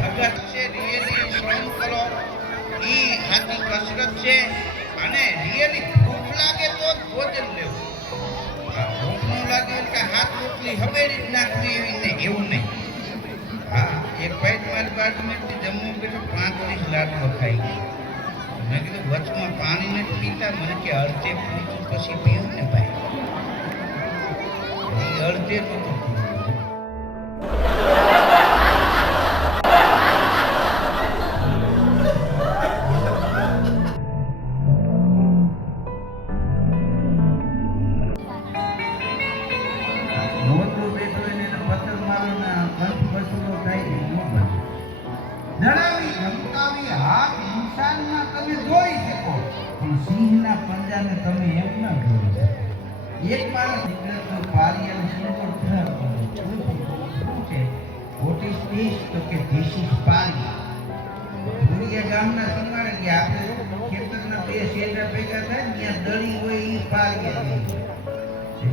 ભગત છે રિયલી શ્રમ કરો ઈ આખી કસરત છે અને રિયલી ભૂખ લાગે તો જ ભોજન લેવું. ભૂખ ન લાગે એટલે હાથ રોટલી હવેરી જ નાખવી એવી ને એવું નહીં. હા એક ભાઈ મારી બાજુમાં જમવું બેઠો 35 લાડવા ખાઈ ગઈ. મેં કીધું વચમાં પાણી નથી પીતા. મને કે અડધે પૂછું પછી પીવું ને ભાઈ. અડધે નહોતું. ધરાવી ધમકાવી હાથ ઇન્સાનના તમે જોઈ શકો પણ સિંહના પંજાને તમે એમ ના જોઈ શકો. એક માણસ નીકળતો પારિયાનું સિંગલ શું છે વોટ ઇઝ ધીસ તો કે ધીસ ઇઝ પારિયા. ભૂરિયા ગામના સીમાડે કે આપણે ખેતરના બે શેડા ભેગા થાય ને ત્યાં દળી હોય એ પારિયા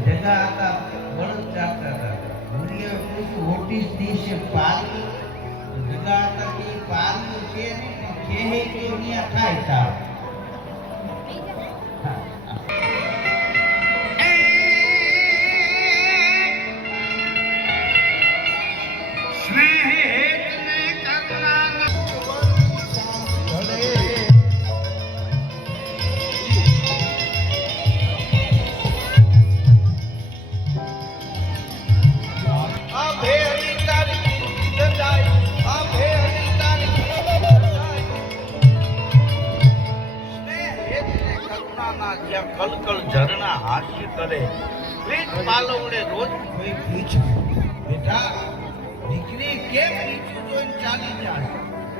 જગા હતા બળદ ચાપતા હતા. ભૂરિયા પૂછ્યું વોટ ઇઝ ધીસ એ પારિયા જગા હતા કે પારિયું છે ને કેહે કે અહીંયા થાય તા કલકલ ઝરણા હાસ્ય કરે પ્રીત પાલવડે રોજ કોઈ પૂછ્યું બેટા દીકરી કેમ નીચું જોઈને ચાલી જાય.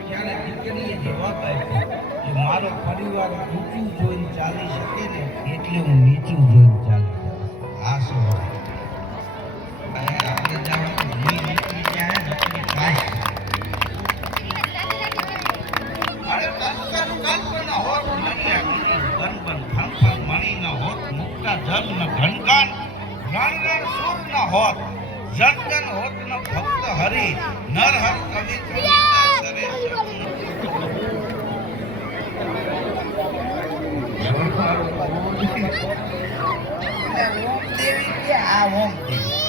ત્યારે દીકરીએ જવાબ આપ્યો કે મારો પરિવાર ઊંચું જોઈને ચાલી શકે ને એટલે હું નીચું જોઈને ચાલી જાઉં. આ શું આપણે જવાનું નીકળી જાય નકરી થાય. અરે કલ્પના હોત મણિયા ગનબન ફંફન મણી ન હોત મુક્તા જગ ન ઘનઘન રણગણ સુર ન હોત જનગન હોત ન ભક્ત હરિ નર હર કવિ કવિતા કરે ઓમ દેવી કે આ ઓમ દેવી.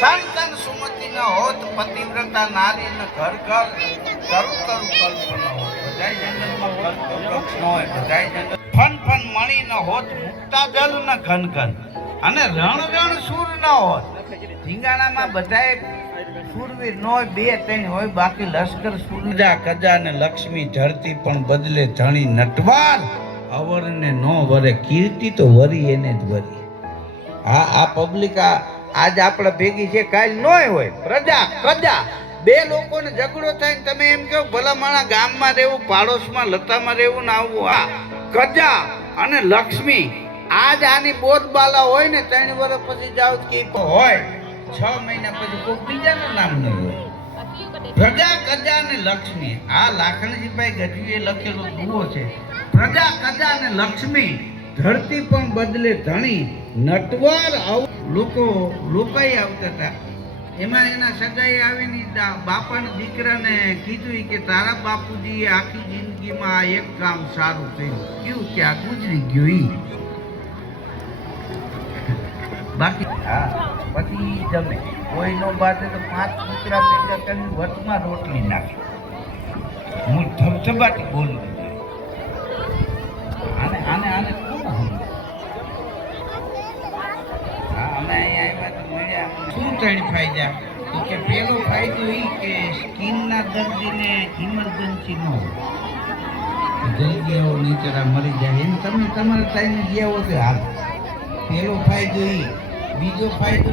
તન તન સુમતિ ન હોત પતિવ્રતા નારી ન ઘર ઘર કરું કરું કલ્પના હોત. બધાય જંગલમાં કલ્પ વૃક્ષ ન હોય. બધાય જંગલ ફન ફન મણી ન હોત મુક્તા જલ ન ઘન ઘન અને રણ રણ સુર ન હોત. ધીંગાણામાં બધાય સુરવીર ન હોય 2-3 હોય બાકી લશ્કર સુરજા કજા ને લક્ષ્મી ધરતી પણ બદલે ધણી નટવાર અવરને નો વરે કીર્તિ તો વરી એને જ વરી. આ પબ્લિક આજ આપણે ભેગી છે કાલ નોય હોય. પ્રજા કજા બે લોકોને ઝઘડો થાય ને તમે એમ કહો ભલા માણા ગામમાં રહેવું પાડોશમાં લતામાં રહેવું ને આવું. આ કજા અને લક્ષ્મી આજ આની બોધબાલા હોય ને 3 વર્ષ પછી જાવ કે હોય 6 મહિના પછી કોઈ બીજાનું નામ નહીં હોય. પ્રજા કજા ને લક્ષ્મી આ લાખણજીભાઈ ગઢવીએ લખેલો દુઓ છે. પ્રજા કજા ને લક્ષ્મી ધરતી પણ બદલે ધણી નટવાર લોકાઈ આવતા હતા. એમાં એના સગાઈ આવીને બાપાના દીકરાને કીધું કે તારા બાપુજીએ આખી જિંદગીમાં આ એક કામ સારું કર્યું. કયું કે આ ગુજરી ગયું ઈ બાકી. હા પછી જમે કોઈ નો બાદ તો 5 કૂતરા ભેગા કરીને વચમાં રોટલી નાખી. હું ધબધબાટી બોલું આને આને આને અમે અહીંયા આવ્યા તો મળ્યા. શું 3 ફાયદા? કે પેલો ફાયદો એ કે સ્કિનના દર્દીને ઇમરજન્સી ન હોય. જલ્દી આવો નીચરા મરી જાય એમ તમે તમારા ટાઈમે ગયા હો તો હાલ. પેલો ફાયદો એ. બીજો ફાયદો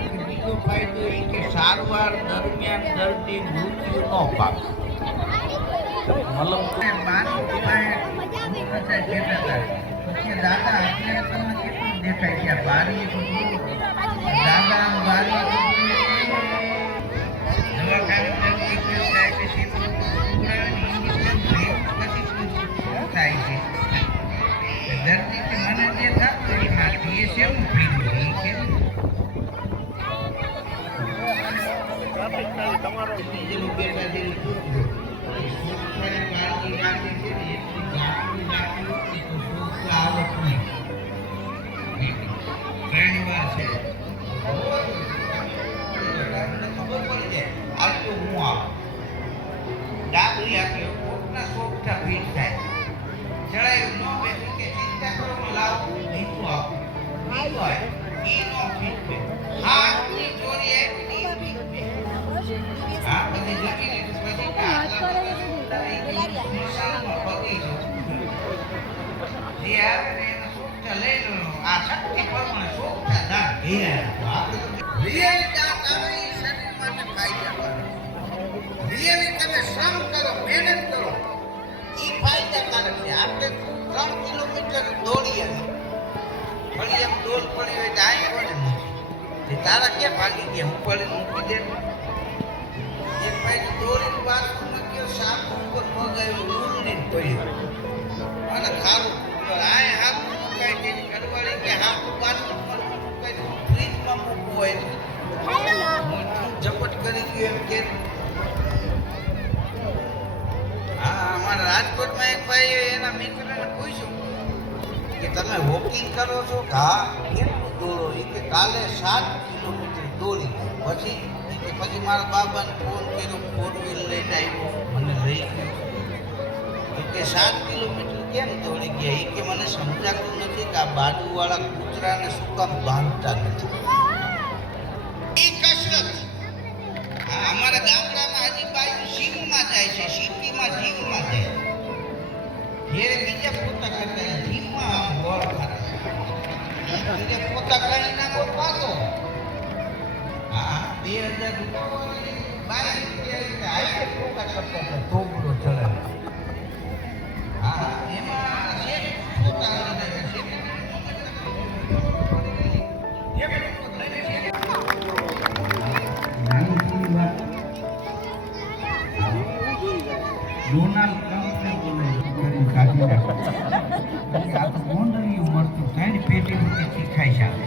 એ કે સારવાર દરમિયાન દર્દી મૃત્યુ ન પામે. મતલબ દાદા અત્યારે તમે કેટલું દેખાય છે બારી દાદા બારી થાય છે દર્દી મને જે થતું એ સેવું પીવું બીજેલું બેટા જેને પૂછજો સુખની કાળજી રાખે છે ને એટલી ગાંઠી રાખી એ તો સુખ તો આવત નહીં. ઘણી વાર છે તમને ખબર પડી જાય આટલું હું આવું ડાબરી આપી કોકના સોગઠા ભીટ થાય ચડાયું ન બેસી કે ચિંતા કરો લાવું નીચું આવું નીચું આવે એ નો ફીટ પે હાથની ચોરી આવી એ ફીટ પે આ બધી જમી લીધું પછી નિશાનમાં પગી જે આવે ને એના સોગઠા લઈ લો આ શક્તિ પ્રમાણે સોગઠા દાન ધીરે આપણે રિયલ દાન આવે એ શરીર માટે ફાયદાકારક રિયલી તમે શ્રમ કરો મહેનત કરો એ ફાયદાકારક છે. આપણે 3 કિલોમીટર દોડીએ ફળી એમ ડોલ પડી હોય તો આઈ કોને મૂકી તારા ક્યાં ભાગી ગયા હું પડી મૂકી દે એક ભાઈ દોડીને પાછું મૂક્યો સાપ ઉપર પગાવ્યું ઉડીને પડ્યો અને ખારું આય હાથ મુકાય તેની કરવાળી કે હાથ પાછું ઉપર મુકાય ફ્રીજમાં મૂકવું હોય મોટું ઝપટ કરી ગયું એમ કે અમારા રાજકોટમાં એક ભાઈ એના મિત્રને પૂછ્યું કે તમે વોકિંગ કરો છો હા કેટલું દોડો એ કે કાલે 7 કિલોમીટર દોડી પછી મારા બાબાને ફોન કર્યો 4 વ્હીલ લઈને આવ્યો મને લઈ ગયો કે 7 કિલોમીટર કેમ દોડી ગયા એ કે મને સમજાતું નથી કે આ બાજુવાળા કૂતરાને શું કામ બાંધતા નથી એ કસરત અમારા ગામડામાં હજી બાજુ જીમમાં જાય છે સિટીમાં જીમમાં જાય ઘેરે બીજા પોતા કરતા જીમમાં આમ ગોળ ખાતા બીજા પોતા કરી નાખો પાતો હા 2000 રૂપિયા હાઈટે પોતા કરતા હતા તોબડો ચડાવે હા એમાં છે પોતા ડોનાલ્ડ ટ્રમ્પને બોલે કરીને કાઢી નાખો આ તો ગોંડલિયું મળતું થાય પેટી રૂપિયાથી ખાઈ શકે.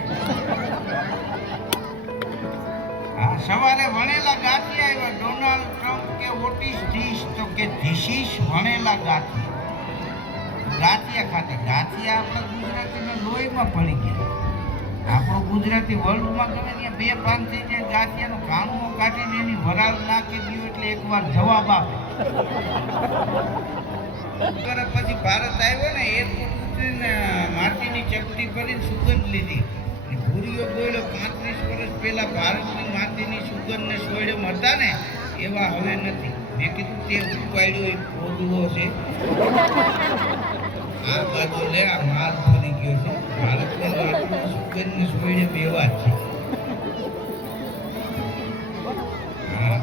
હા સવારે વણેલા ગાંઠિયા આવ્યા ડોનાલ્ડ ટ્રમ્પ કે વોટ ઇઝ ધીસ તો કે ધીસ ઇઝ વણેલા ગાંઠિયા ખાતા ગાંઠિયા આપણા ગુજરાતીના લોહીમાં પડી ગયા. આપણો ગુજરાતી વર્લ્ડમાં ગમે ત્યાં 2-5 થઈ જાય ગાંઠિયાનો કાણુઓ કાઢીને એની વરાળ નાખી દઉં એટલે એકવાર જવાબ આપે. પછી ભારત આવ્યો ને એરપોર્ટ ઉતરીને માટીની ચપટી કરીને સુગંધ લીધી ભૂરીઓ બોલ્યો 35 વર્ષ પહેલા ભારતની માટીની સુગંધને સોયડમ હતા ને એવા હવે નથી. મેં કીધું તે ઉપાડ્યો એ પોદળો છે આ બાજુ લે આ માલ ફરી ગયો છે ભારતની માટીની સુગંધને સોયડમ એવા જ છે. હા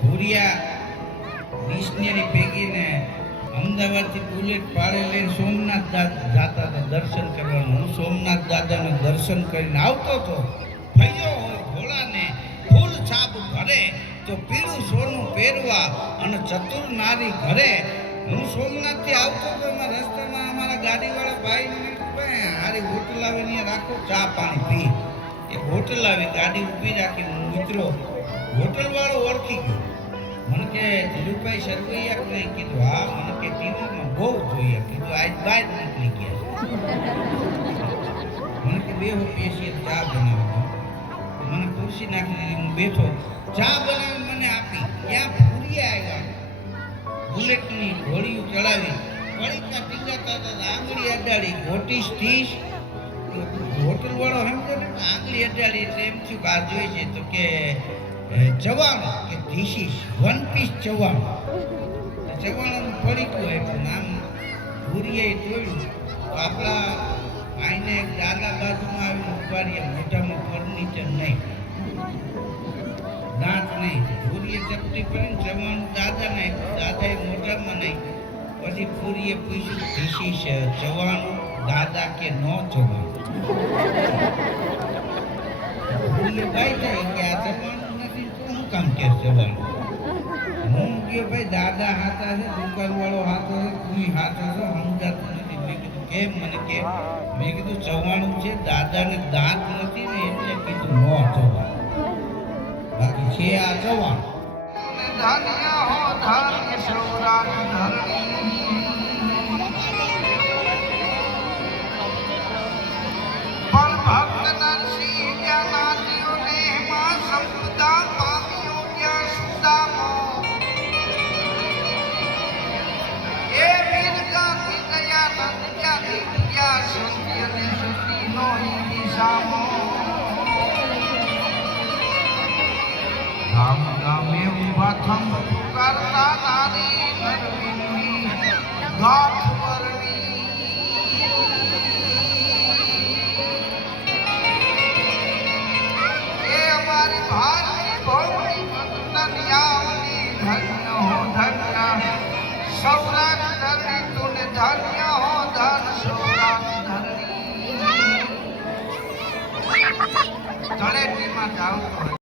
ભૂરિયા મિશનરી ભેગીને અમદાવાદથી બુલેટ પાડે લઈને સોમનાથ જતા હતા દર્શન કરવાનું. હું સોમનાથ દાદાને દર્શન કરીને આવતો હતો. ભૈયો હોય ભોળાને ફૂલ છાપ ઘરે તો પીળું સોનું પહેરવા અને ચતુર નારી ઘરે. હું સોમનાથથી આવતો હતો એમાં રસ્તામાં અમારા ગાડીવાળા ભાઈ હારી હોટલ આવીને રાખો ચા પાણી પી. એક હોટલ આવી ગાડી ઊભી રાખી હું મિત્રો હોટલવાળો ઓળખી ગયો. મને કે ધીરુભાઈ સરવૈયા નહીં કીધું હા મને કે ટીવીમાં બહુ જોઈએ કીધું આજ બહાર નીકળી ગયા મને કે બેહો બેસીએ ચા બનાવી મને ખુરશી નાખી દીધી હું બેઠો ચા બનાવી મને આપી ત્યાં ભૂરિયા આવ્યા બુલેટની ઘોડીઓ ચડાવી પડીકા ટીંગાતા હતા આંગળી અડાડી ઘોટીશ ટીશ હોટલ વાળો સમજો ને આંગળી અડાડી એટલે એમ થયું આ જોઈ છે તો કે ચવાણું કે ધીસ ઇઝ 1 પીસ ચવાણું ચવાણું પડીકું એટલું નામ ભૂરીએ જોયું તો આપણા આઈને એક દાદા બાજુમાં આવીને ઉભા રહ્યા મોઢામાં ફર્નિચર નહીં દાંત નહીં ભૂરીએ ચપટી કરીને ચવાણું દાદાએ મોઢામાં નહીં પછી ભૂરીએ પૂછ્યું ધીસ ઇઝ ચવાણું દાદા કે નો ચવાણું ભૂરીએ ભાઈ થાય કે આ ચવાણું કામ કે જવાનું હું કે ભાઈ દાદા હાથા છે દુકાનવાળો હાથો છે તું હાથો છો સમજાતું નથી. મેં કીધું કેમ મને કે મેં કીધું ચવાણું છે દાદાને દાંત નથી ને એટલે કીધું નો ચવાણું બાકી છે આ જવાન. ધન્ય હો ધન્ય સૌરાષ્ટ્ર ધરણી પણ ભક્ત નરસિંહ જ્ઞાનાદિઓને માં સંપદા પામ્યો ત્યાં સુદામો એ વીર ગાંધી દયાનંદ જ્ઞાની ગયા સત્ય ને સતીનો દિશામો ગામ ગામે ઉભા થંભ પુકારતા નારી નરવીની ગાંઠ વરણી એ અમારી ભારતી ભૌમની વતનિયાઓની ધન્ય હો ધન્ય સૌરાષ્ટ્ર ધરણી તુને ધન્ય હો ધન સૌરાષ્ટ્ર ધરણી તળેટીમાં જાવું